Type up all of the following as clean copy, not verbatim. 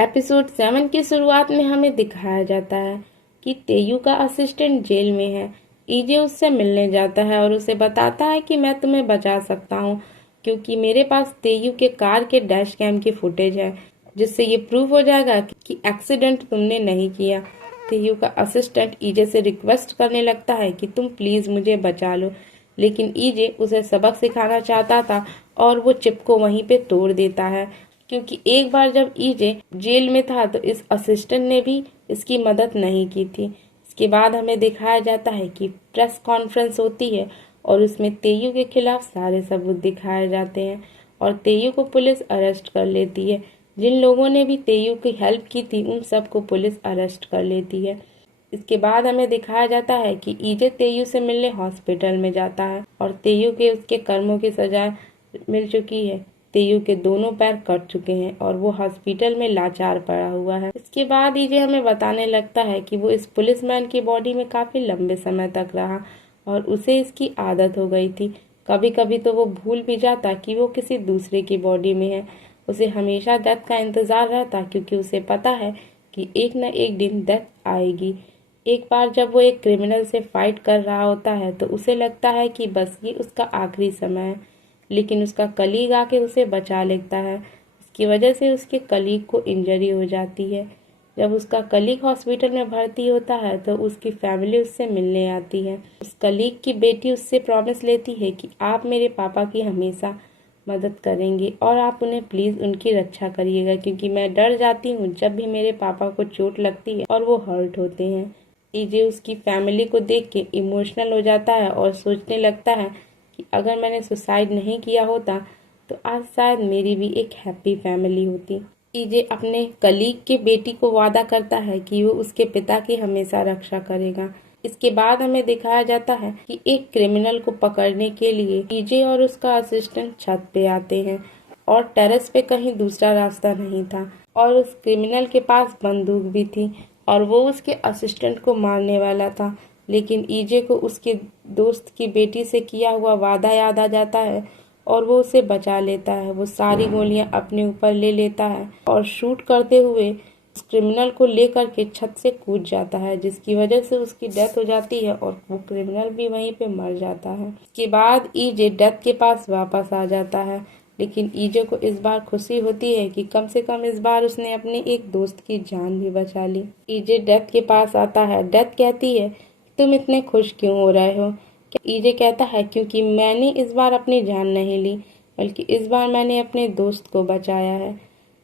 Episode 7 की शुरुआत में हमें दिखाया जाता है कि तेयू का असिस्टेंट जेल में है। ईजे उससे मिलने जाता है और उसे बताता है कि मैं तुम्हें बचा सकता हूँ क्योंकि मेरे पास तेयू के कार के डैश कैम की फुटेज है, जिससे ये प्रूव हो जाएगा कि एक्सीडेंट तुमने नहीं किया। तेयू का असिस्टेंट ईजे से रिक्वेस्ट करने लगता है कि तुम प्लीज मुझे बचा लो, लेकिन ईजे उसे सबक सिखाना चाहता था और वो चिप को वहीं पे तोड़ देता है क्योंकि एक बार जब ईजे जेल में था तो इस असिस्टेंट ने भी इसकी मदद नहीं की थी। इसके बाद हमें दिखाया जाता है कि प्रेस कॉन्फ्रेंस होती है और उसमें तेयू के खिलाफ सारे सबूत दिखाए जाते हैं और तेयू को पुलिस अरेस्ट कर लेती है। जिन लोगों ने भी तेयू की हेल्प की थी उन सबको पुलिस अरेस्ट कर लेती है। इसके बाद हमें दिखाया जाता है कि ईजे तेयू से मिलने हॉस्पिटल में जाता है और तेयू के उसके कर्मों की सजा मिल चुकी है। तेयू के दोनों पैर कट चुके हैं और वो हॉस्पिटल में लाचार पड़ा हुआ है। इसके बाद ईजे हमें बताने लगता है कि वो इस पुलिसमैन की बॉडी में काफी लंबे समय तक रहा और उसे इसकी आदत हो गई थी। कभी कभी तो वो भूल भी जाता कि वो किसी दूसरे की बॉडी में है। उसे हमेशा डेथ का इंतजार रहता क्योंकि उसे पता है कि एक न एक दिन डेथ आएगी। एक बार जब वो एक क्रिमिनल से फाइट कर रहा होता है तो उसे लगता है कि बस ये उसका आखिरी समय है, लेकिन उसका कलीग आके उसे बचा लेता है। इसकी वजह से उसके कलीग को इंजरी हो जाती है। जब उसका कलीग हॉस्पिटल में भर्ती होता है तो उसकी फैमिली उससे मिलने आती है। उस कलीग की बेटी उससे प्रॉमिस लेती है कि आप मेरे पापा की हमेशा मदद करेंगे और आप उन्हें प्लीज उनकी रक्षा करिएगा क्योंकि मैं डर जाती हूँ जब भी मेरे पापा को चोट लगती है और वो हर्ट होते हैं। ईजे उसकी फैमिली को देख के इमोशनल हो जाता है और सोचने लगता है कि अगर मैंने सुसाइड नहीं किया होता तो आज शायद मेरी भी एक हैप्पी फैमिली होती। ईजे अपने कलीग के बेटी को वादा करता है कि वो उसके पिता की हमेशा रक्षा करेगा। इसके बाद हमें दिखाया जाता है कि एक क्रिमिनल को पकड़ने के लिए ईजे और उसका असिस्टेंट छत पे आते हैं और टेरेस पे कहीं दूसरा रास्ता नहीं था और उस क्रिमिनल के पास बंदूक भी थी और वो उसके असिस्टेंट को मारने वाला था, लेकिन ईजे को उसके दोस्त की बेटी से किया हुआ वादा याद आ जाता है और वो उसे बचा लेता है। वो सारी गोलियां अपने ऊपर ले लेता है और शूट करते हुए उस क्रिमिनल को लेकर के छत से कूद जाता है, जिसकी वजह से उसकी डेथ हो जाती है और वो क्रिमिनल भी वहीं पे मर जाता है। इसके बाद ईजे डेथ के पास वापस आ जाता है, लेकिन ईजे को इस बार खुशी होती है कि कम से कम इस बार उसने अपने एक दोस्त की जान भी बचा ली। ईजे डेथ के पास आता है। डेथ कहती है तुम इतने खुश क्यों हो रहे हो? ईजे कहता है क्योंकि मैंने इस बार अपनी जान नहीं ली बल्कि इस बार मैंने अपने दोस्त को बचाया है।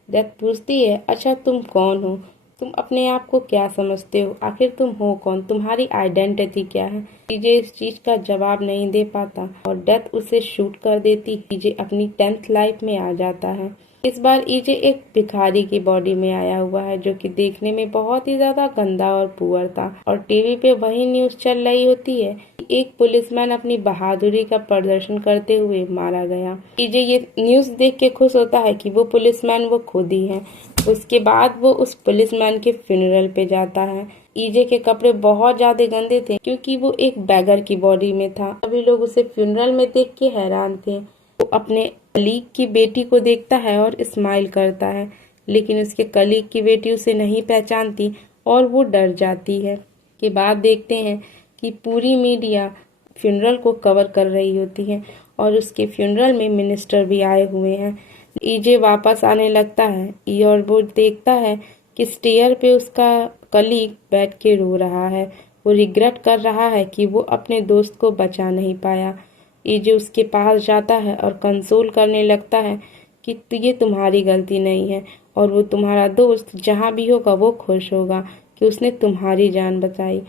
डेथ पूछती है अच्छा तुम कौन हो? तुम अपने आप को क्या समझते हो? आखिर तुम हो कौन? तुम्हारी आइडेंटिटी क्या है? ईजे इस चीज का जवाब नहीं दे पाता और डेथ उसे शूट कर देती। ईजे अपनी 10th लाइफ में आ जाता है। इस बार ईजे एक भिखारी की बॉडी में आया हुआ है जो कि देखने में बहुत ही ज्यादा गंदा और पुअर था और टीवी पे वही न्यूज चल रही होती है कि एक पुलिसमैन अपनी बहादुरी का प्रदर्शन करते हुए मारा गया। ईजे ये न्यूज देख के खुश होता है कि वो पुलिसमैन वो खुद ही है। उसके बाद वो उस पुलिसमैन के फ्यूनरल पे जाता है। ईजे के कपड़े बहुत ज्यादा गंदे थे क्योंकि वो एक बैगर की बॉडी में था। सभी लोग उसे फ्यूनरल में देख के हैरान थे। वो अपने कलीग की बेटी को देखता है और स्माइल करता है, लेकिन उसके कलीग की बेटी उसे नहीं पहचानती और वो डर जाती है। के बाद देखते हैं कि पूरी मीडिया फ्यूनरल को कवर कर रही होती है और उसके फ्यूनरल में मिनिस्टर भी आए हुए हैं। ईजे वापस आने लगता है और वो देखता है कि स्टेयर पे उसका कलीग बैठ के रो रहा है। वो रिग्रेट कर रहा है कि वो अपने दोस्त को बचा नहीं पाया। ईजे उसके पास जाता है और कंसोल करने लगता है कि ये तुम्हारी गलती नहीं है और वो तुम्हारा दोस्त जहाँ भी होगा वो खुश होगा कि उसने तुम्हारी जान बचाई।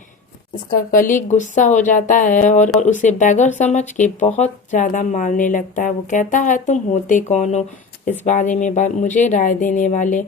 उसका कलीग गुस्सा हो जाता है और उसे बैगर समझ के बहुत ज्यादा मारने लगता है। वो कहता है तुम होते कौन हो इस बारे में मुझे राय देने वाले?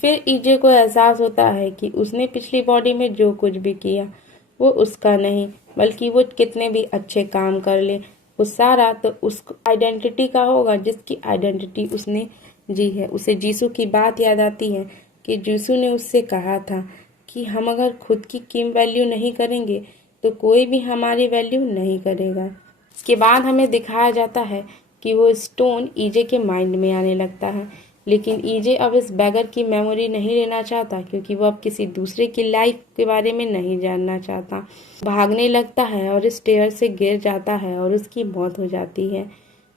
फिर ईजे को एहसास होता है कि उसने पिछली बॉडी में जो कुछ भी किया वो उसका नहीं बल्कि वो कितने भी अच्छे काम कर ले वो सारा तो उस आइडेंटिटी का होगा जिसकी आइडेंटिटी उसने जी है। उसे जीसू की बात याद आती है कि जीसू ने उससे कहा था कि हम अगर खुद की वैल्यू नहीं करेंगे तो कोई भी हमारी वैल्यू नहीं करेगा। इसके बाद हमें दिखाया जाता है कि वो स्टोन ईजे के माइंड में आने लगता है, लेकिन ईजे अब इस बैगर की मेमोरी नहीं लेना चाहता, क्योंकि वो अब किसी दूसरे की लाइफ के बारे में नहीं जानना चाहता। भागने लगता है और स्टेयर से गिर जाता है और उसकी मौत हो जाती है।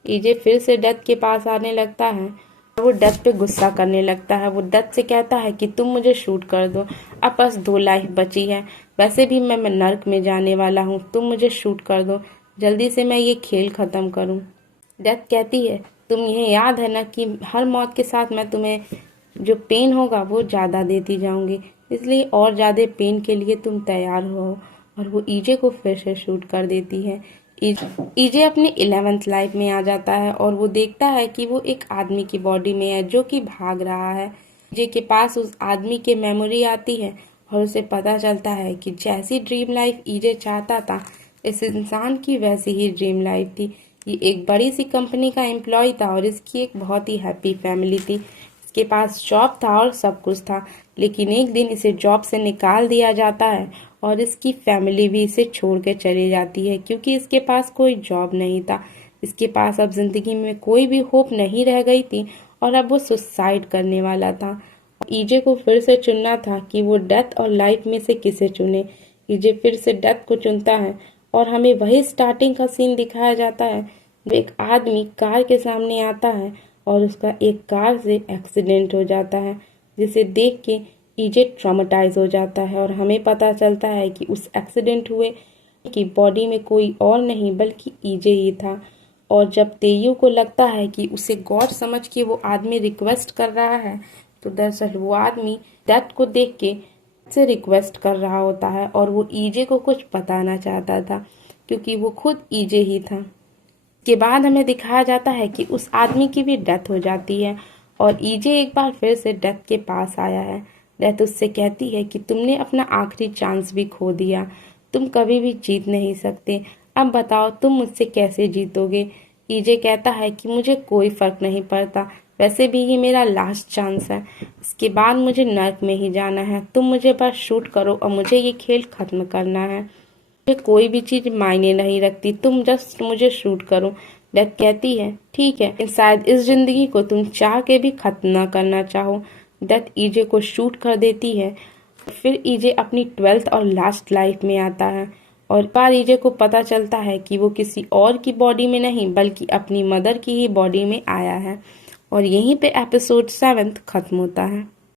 ईजे फिर से डेथ के पास आने लगता है और वो डेथ पे गुस्सा करने लगता है। वो डेथ से कहता है कि तुम मुझे शूट कर दो, अब बस 2 लाइफ बची है, वैसे भी मैं नर्क में जाने वाला हूँ, तुम मुझे शूट कर दो, जल्दी से मैं ये खेल खत्म करूँ। डेथ कहती है, तुम ये याद है ना कि हर मौत के साथ मैं तुम्हें जो पेन होगा वो ज़्यादा देती जाऊंगी, इसलिए और ज़्यादा पेन के लिए तुम तैयार हो। और वो ईजे को फिर से शूट कर देती है। ईजे अपनी 11th लाइफ में आ जाता है और वो देखता है कि वो एक आदमी की बॉडी में है जो कि भाग रहा है। ईजे के पास उस आदमी की मेमोरी आती है और उसे पता चलता है कि जैसी ड्रीम लाइफ ईजे चाहता था, इस इंसान की वैसी ही ड्रीम लाइफ थी। ये एक बड़ी सी कंपनी का एम्प्लॉय था और इसकी एक बहुत ही हैप्पी फैमिली थी। इसके पास जॉब था और सब कुछ था, लेकिन एक दिन इसे जॉब से निकाल दिया जाता है और इसकी फैमिली भी इसे छोड़ के चली जाती है, क्योंकि इसके पास कोई जॉब नहीं था। इसके पास अब जिंदगी में कोई भी होप नहीं रह गई थी और अब वो सुसाइड करने वाला था। ईजे को फिर से चुनना था कि वो डेथ और लाइफ में से किसे चुने। ईजे फिर से डेथ को चुनता है और हमें वही स्टार्टिंग का सीन दिखाया जाता है। एक आदमी कार के सामने आता है और उसका एक कार से एक्सीडेंट हो जाता है, जिसे देख के ईजे ट्रॉमेटाइज हो जाता है और हमें पता चलता है कि उस एक्सीडेंट हुए की बॉडी में कोई और नहीं बल्कि ईजे ही था। और जब तेयू को लगता है कि उसे गॉड समझ के वो आदमी रिक्वेस्ट कर रहा है, तो दरअसल वो आदमी डेथ को देख के से रिक्वेस्ट कर रहा होता है और वो ईजे को कुछ बताना चाहता था, क्योंकि वो खुद ईजे ही था। के बाद हमें दिखाया जाता है कि उस आदमी की भी डेथ हो जाती है और ईजे एक बार फिर से डेथ के पास आया है। डेथ उससे कहती है कि तुमने अपना आखिरी चांस भी खो दिया, तुम कभी भी जीत नहीं सकते, अब बताओ तुम मुझसे कैसे जीतोगे। ईजे कहता है कि मुझे कोई फर्क नहीं पड़ता, वैसे भी ये मेरा लास्ट चांस है, इसके बाद मुझे नर्क में ही जाना है, तुम मुझे बस शूट करो और मुझे ये खेल खत्म करना है, मुझे कोई भी चीज मायने नहीं रखती, तुम जस्ट मुझे शूट करो। डेथ कहती है ठीक है, लेकिन शायद इस जिंदगी को तुम चाह के भी खत्म ना करना चाहो। डेथ ईजे को शूट कर देती है। फिर ईजे अपनी 12th और लास्ट लाइफ में आता है और बार ईजे को पता चलता है कि वो किसी और की बॉडी में नहीं बल्कि अपनी मदर की ही बॉडी में आया है। और यहीं पे एपिसोड 7 खत्म होता है।